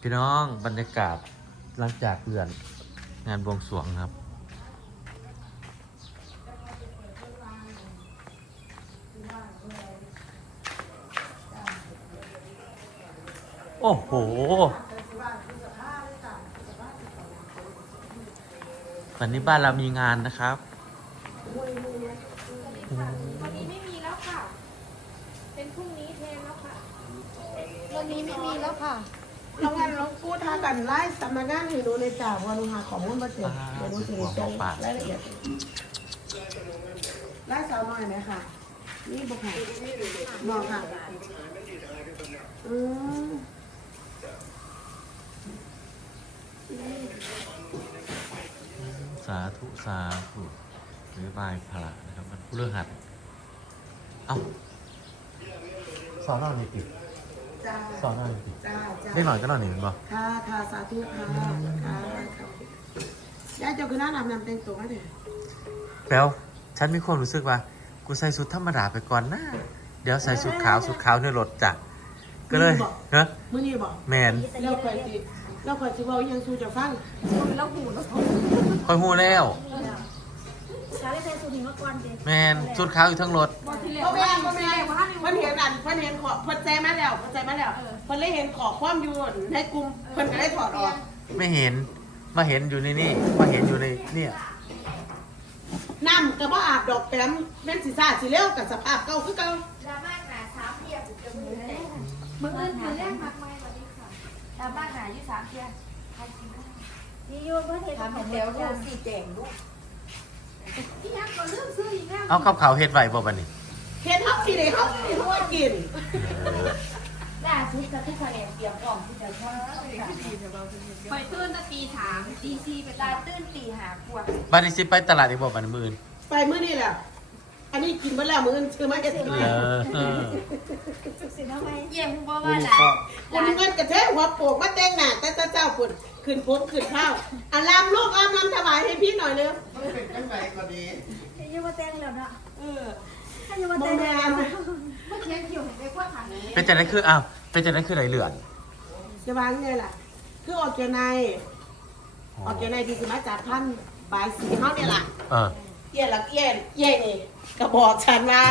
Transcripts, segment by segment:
พี่น้องบรรยากาศหลังจากเลื่อนงานบวงสรวงครับ โอ้โห วันนี้บ้านเรามีงานนะครับ วันนี้ไม่มีแล้วค่ะ เป็นพรุ่งนี้แทนแล้วค่ะ วันนี้ไม่มีแล้วค่ะ เรางานเรากันไล่สำนักงานให้ดูในจ่าวันหาของมันมาเสร็จเดี๋ยวดูสิตรงรายละเอียดไล่สาวหน่อยไหมค่ะนี่บอกค่ะบอกค่ะอืมสาธุ สาธุหรือบายพระนะครับ มันเรื่องหัดเอ้าสอนนอนนี่ติดจ้า สอนนอนนี่ติดจ้าจ้าเล็กหน่อยก็นอนนี่มันบอกค่ะค่ะสาธุค่ะค่ะค่ะยายเจ้าคือหน้าดำนำเต็งตัวเนี่ยแล้วฉันมีความรู้สึกว่า กูใส่ชุดธรรมดาไปก่อนนะเดี๋ยวใส่ชุดขาวชุดขาวในรถจ้ะก็เลยเนอะมื่อนี้บอกแมนเราคอยสิเราคอยสิเว่าอีหยังสู้จะฟังแล้วหูแล้วเขาคอยหูแล้ว จะได้ใส่สูตรหิมะกวนเด็กแมนชุดขาวอยู่ทั้งรถ บอกทีเดียพ่วอแม่พ่อแม่เพิ่นเห็นอันเพิ่นเห็นขอเพิ่นใจมาแล้วเพิ่นใจมาแล้วเพิ่นเลยเห็นขอความอยู่ในกลุ่มเพิ่นก็ได้ถอดออกไม่เห็น มาเห็นอยู่ในนี่ มาเห็นอยู่ในเนี่ยน้ำก็บ่อาบดอกแปมแม่นสิซ่าสิเร็วกับสภาพเก่าคือเก่าดราม่าหนาสามเทียบจะมือแรกมืออื่นมือแรกมากมายสวัสดีค่ะดราม่าหนายี่สามเทียบนี่โยนเพื่อเททำของเดียวลูกสี่แจงลูก พี่ยักษ์ก็เลือกซื้ออีกแล้วเอากับเขาวเฮ็ดไว้บ่บัดนี้เห็นเฮาสิได้เฮาสิเฮาก็กินล่าสุดจะทุกคะแนนเตรียมพร้อมที่จะว่าไปตื่นตั้งตีสามตีสี่ไปลาตื้นตีหาขวดบัดนี้สิไปตลาดอีกบ่บัดนี้มื้ออื่นไปมื้อนี้แหละ อันนี้กินเบ่แล้วมื้ออื่นซื้อมาเฮ็ดกินเออเออสิทำไมเยี่ยมเพราะว่าหลานคนเงินกระเทหัวโปกมาแต่งหน้าแต่เจ้าพุ่นขึ้นผมขึ้นข้าวอันลำลูกอ้อมลำถวายให้พี่หน่อยเร็ว ยังมาแต่งแล้วนะเออถ้ายังมาบ่แต่งแม่แล้วนเมื่อกี้เกี่ยวเห็นไปกว่าขันเป็นจังได๋คืออ้าวเป็นจังได๋คือไหลเลือดจะวางไงล่ะ คือออกแกไนออกแกไนที่สิมาจากพันบายสีเฮาเนี่ยล่ะเออเอี้ยหลักเอี้ยเอี้ยนี่ก็บอกฉันว่า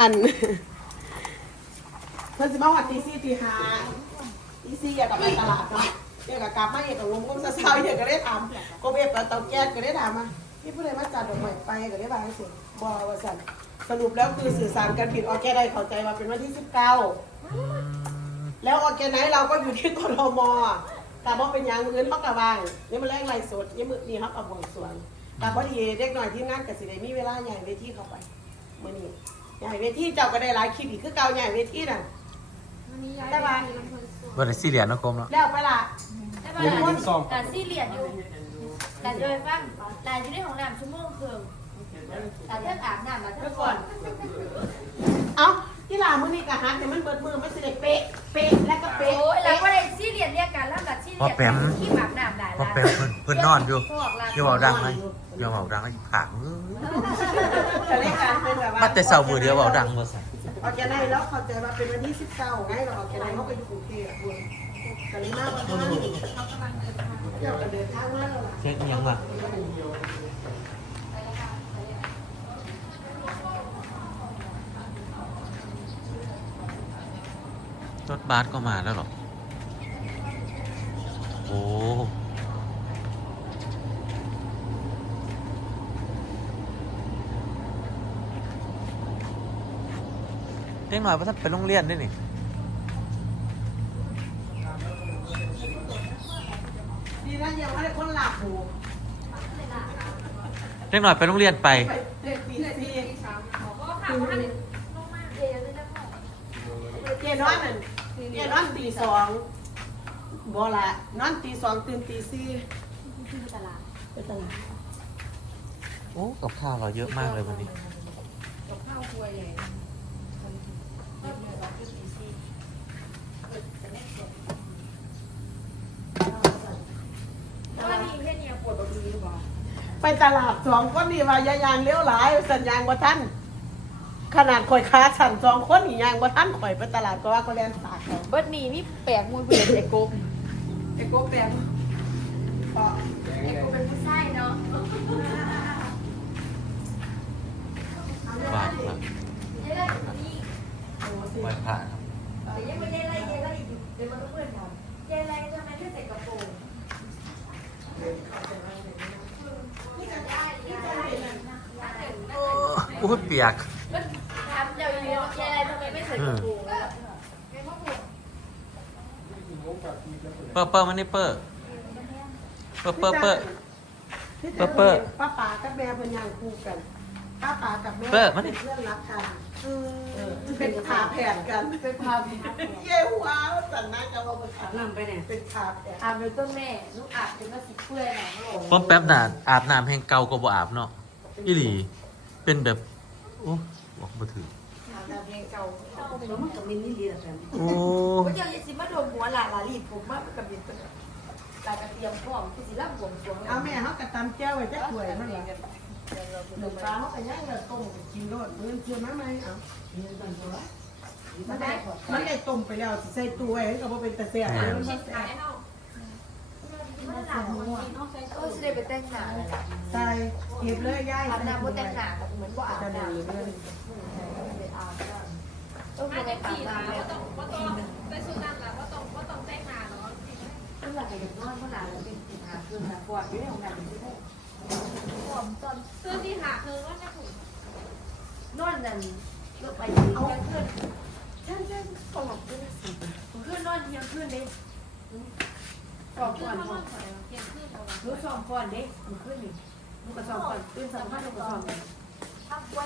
อันเพิ่นสิมาวัดตีสี่ตีห้าตีสี่อยากกลับไปตลาดเนาะ อยากกลับมาอยากกับวงกลมเช้าๆอยากก็ได้ถามก็เว็บเตาแก๊สก็ได้ถามมาพี่ผู้ใดมาจัดดอกไม้ไปก็ได้บางสิบ่ว่าซั่นสรุปแล้วคือสื่อสารกันผิดออกแกได้เข้าใจว่าเป็นวันที่สิบเก้าแล้วออร์แกไนซ์เราก็อยู่ที่กทมแต่ว่าเป็นหยังอื่นเขากะวางนี่มันแรกไรสดนี่มือนี่เขากะบวงสรวงแต่พอดีเด็กหน่อยที่งานกับสิได้มีเวลาใหญ่เวทีเข้าไปมื่อนี้ใหญ่เวทีเจ้าก็ได้หลายคลิปอีกคือเก่าใหญ่เวทีน่ะแต่ว่า บ่ได้ซีเรียสเนาะกรมเนาะแล้วไปละแต่ว่าแต่ซี่เหรียญอยู่แต่โดยฟังแต่อยู่ในของน้ำชั่วโมงครึ่งแต่เท่าอาบน้ำมาทั้งก่อน เอ้าที่ลามื้อนี้กะฮันแต่มันเบิดมือมันสิได้เป๊ะ เป๊ะแล้วก็เป๊ะโอ้ยเราเป๊ะก็ได้ซี่เหรียญเรียกกันแล้วแบบซี่เหรียญที่อาบน้ำได้พอแปมเพิ่นเพิ่นนอนอยู่อย่าเว้าดังเลยอย่าเว้าดังเลยอีกผางเอ้ยจะได้การเป็นแบบว่ามาแต่เช้ามื้อเดียวเว้าดังว่าซั่น ออกจากไนซ์แล้วเข้าใจว่าเป็นวันที่สิบเก้าไงเราออกจากไนซ์เขาไปอยู่กรุงเทพอะคุณแต่นี้มาวันนั้นเที่ยวกันเดินทางมาแล้วล่ะเช็คอิหยังล่ะรถบัสก็มาแล้วหรอ โอ้ เด็กหน่อยว่าท่านไปโรงเรียนด้วยนี่ดีนะยังไม่ได้คนหลับหูเด็กหน่อยไปโรงเรียนไป ไปเด็กปีสี่เจนอนนั่นเจนอนตีสองบ่ละนอนตีสองตื่นตีสี่ไปตลาดโอ้กับข้าวเราเยอะมากเลยวันนี้ว่านี่แค่เนี่ยปวดแบบนี้หรือเปล่า ไปตลาดสองคนนี่ว่ายายางเลี้ยวหลาย สัญญาณบ่ทันขนาดข่อยค้าสั่นสองคนนี่ยางบ่ทันข่อยไปตลาดก็ว่าก็แล่นตากเขาเบิร์ดนี่มีแปลกมูลเปลี่ยนเด็กกบไอ้โก้แปลงเพราะไอ้โก้เป็นผู้ชายเนาะ บาทพระ เย้เลยนี่ ไหว้พระครับ แต่ยังไม่เย้เลยเย้เลยอยู่เดี๋ยวมันต้องเพื่อนกันเย้เลยทำไมไม่ใส่กระโปรงนี่จะได้ยังไง โอ้ยเปียกถามเดี๋ยวเย้เลยทำไมไม่ใส่กระโปรงแล้วเปอร์เปอร์มันนี่เปอร์เปอร์เปอร์เปอร์ที่เปิ้ลเปิ้ลป้าป๋ากับแม่เป็นอย่างคู่กันป้าป๋ากับแม่เปิ้ลมาดิเป็นเพื่อนรักกันเออเป็นขาแผนกันเป็นพาไปเย้ว้าวสันนะจะเอาไปขานั่งไปไหนเป็นขาแผนอาบในต้นแม่ลูกอาบจนว่าสิเปื่อยหนังหลงป้อมแป๊บนานอาบน้ำแห้งเก่าก็บ่อาบเนาะอีหลี เป็นแบบ โอ้บอกบ่ถืออาบน้ำเพลงเก่าแล้วมันก็มินนี่เรียกกันโอ้ก็ยังสิมาโดนหัวหลาหลาลีดผมมากกับบินเป็นลายกระเทียมพร้อมคือสิล่ำบวงสรวงเอาแม่เขากระตำแก้วไว้จะถ้วยนั่นแหละหนึ่งปลาเขาก็ย่างเลยต้มกินโลดเพื่อนเชื่อไหมไหมเอามันได้มันได้ต้มไปแล้วสิใส่ตู้ไว้ก็บ่เป็นตะเสียบเลยมันบ่แซ่บมันหนาหัว เออสิได้ไปแต่งหน้าเลยล่ะใส่เก็บเลยย่ายอาบน้ำบ่แต่งหน้าเหมือนบ่อาบจะน้ำดีเลย ต้องอาจไปอาบนะน้ำว่าต้องว่าต้องไปสุนันละว่าต้องว่าต้องแจ้งมาเนาะต้องหลับไปกับนอนเพราะหลานเป็นสิหาคืนนะก่อนอยู่ในห้องน้ำที่ได้ผมตอนอที่หาคือว่าจะถูกนอนนั่นรถไปถึงเที่ยงคืนใช่ใช่ตลกด้วยนะสิคืนนอนเที่ยงคืนเด้ สองคืก่ออนเขาต้องขายเกียนขึ้นเอาไว้รู้สองก่อนเด้มันขึ้นนี่มันก็สองก่อนตื่นสามพันก็สอง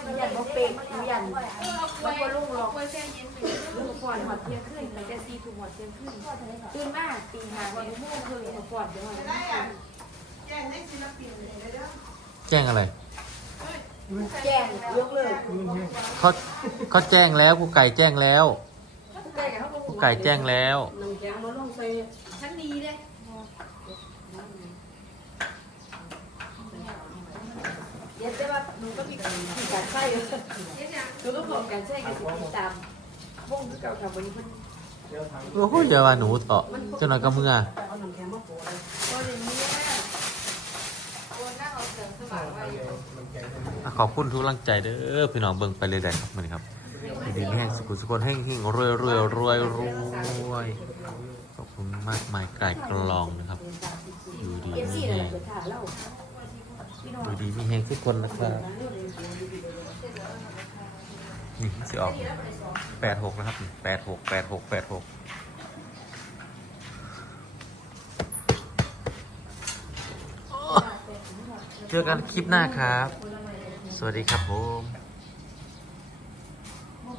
มันยันบ่เป็กมันยันเออเอากล้วยเอากล้วยแช่เย็นไปลูกก่อนหอดเที่ยงคืนหลังจากตีถูกหอดเที่ยงคืนตื่นมาตีห้าวันโมงคืนก่อนเดี๋ยวหอดได้อะแจ้งให้ศิลปินเลยเด้อแจ้งอะไรแจ้งยกเลิกเขาเขาแจ้งแล้วผู้ไก่แจ้งแล้วใกล้กับเขาผู้ไก่แจ้งแล้ว น้ำแข็งมาลงใส่ ชั้นนี้เลยเย็นได้ว่าหนูก็มี การใช้เย็นยังหนูก็บอกการใช้กับติดตามวงเก่าทำวันนี้เพิ่นโอ้โหอย่าว่าหนูเถอะเจ้าหน่อยก็เมื่อเอาน้ำแข็งมาโปะเลยก็อย่างนี้โอนหน้าเอาเสริมสว่างไว้อะขอบคุณทุกกำลังใจเด้อพี่น้องเบิ่งไปเลยได้ครับมันครับดีๆแห้งสกุลสกุลแห้งหิ่งรวยรวยรวยรวยขอบคุณมากมายไกายกลองนะครับ อยู่ดีเอฟมีซีแหน่ ดูดีมีแหงทุกคนนะครับนี่สิออกแปดหกนะครับแปดหกแปดหกแปดหกเจอกันคลิปหน้าครับ สวัสดีครับผม